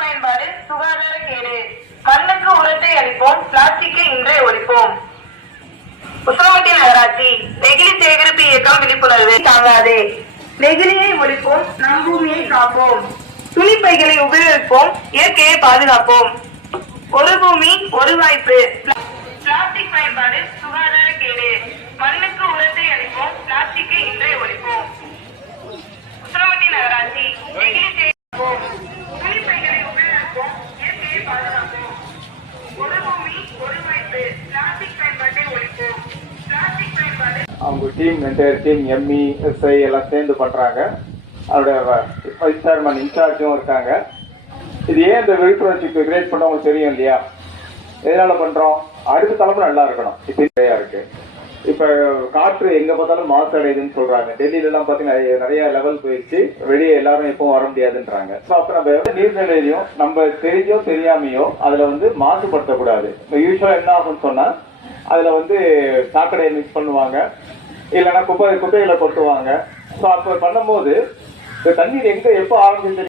பயன்பாடு சுகாதார கேடு. மண்ணுக்கு உரத்தை அளிப்போம், பிளாஸ்டிக்கை இன்றே ஒழிப்போம். உசிலம்பட்டி நகராட்சி நெகிழி சேகரிப்பு இயக்கம் விழிப்புணர்வு. தாங்காதே நெகிழியை ஒழிப்போம், நம் பூமியை காப்போம். துணிப்பைகளை உபயோகிப்போம், இயற்கையை பாதுகாப்போம். ஒரு பூமி ஒரு வாய்ப்பு. பிளாஸ்டிக் பயன்பாடு சுகாதார கேடு. மண்ணுக்கு உரத்தை அளிப்போம், பிளாஸ்டிக்கை இன்றே ஒழிப்போம். உசிலம்பட்டி நகராட்சி நெகிழி சேகரிப்போம், துணிப்பைகளை உபயோகிப்போம், இயற்கையை பாதுகாப்போம். ஒரு பூமி ஒரு வாய்ப்பு. பிளாஸ்டிக் பயன்பாட்டை ஒழிப்போம். பிளாஸ்டிக் பயன்பாடு அவங்க team entire team ME SI எல்லாம் சேர்ந்து பண்றாங்க. அவருடைய வைஸ் சேர்மன் இன்சார்ஜும் இருக்காங்க. இது ஏன் இந்த விழிப்புணர்ச்சி கிரியேட் பண்ண உங்களுக்கு தெரியும் இல்லையா? எதனால பண்றோம்? அடுத்த தலைமுறை நல்லா இருக்கணும். இப்ப நிறையா இருக்கு. இப்ப காற்று எங்க பார்த்தாலும் மாசு அடையுதுன்னு சொல்றாங்க. டெல்லியில எல்லாம் பாத்தீங்கன்னா நிறைய லெவல் போயிடுச்சு. வெளியே எல்லாரும் எப்பவும் வர முடியாதுன்றாங்க. அப்ப நம்ம நீர்நிலையிலையும் நம்ம தெரிஞ்சோ தெரியாமையோ அதுல மாசுபடுத்தக்கூடாது. யூஸ்வலா என்ன ஆகும்னு சொன்னா அதுல சாக்கடையை மிக்ஸ் பண்ணுவாங்க, இல்லைன்னா குப்பைகளை கொட்டுவாங்க. ஸோ அப்போ பண்ணும்போது இந்த தண்ணீர் எங்க எப்போ ஆரம்பிச்சு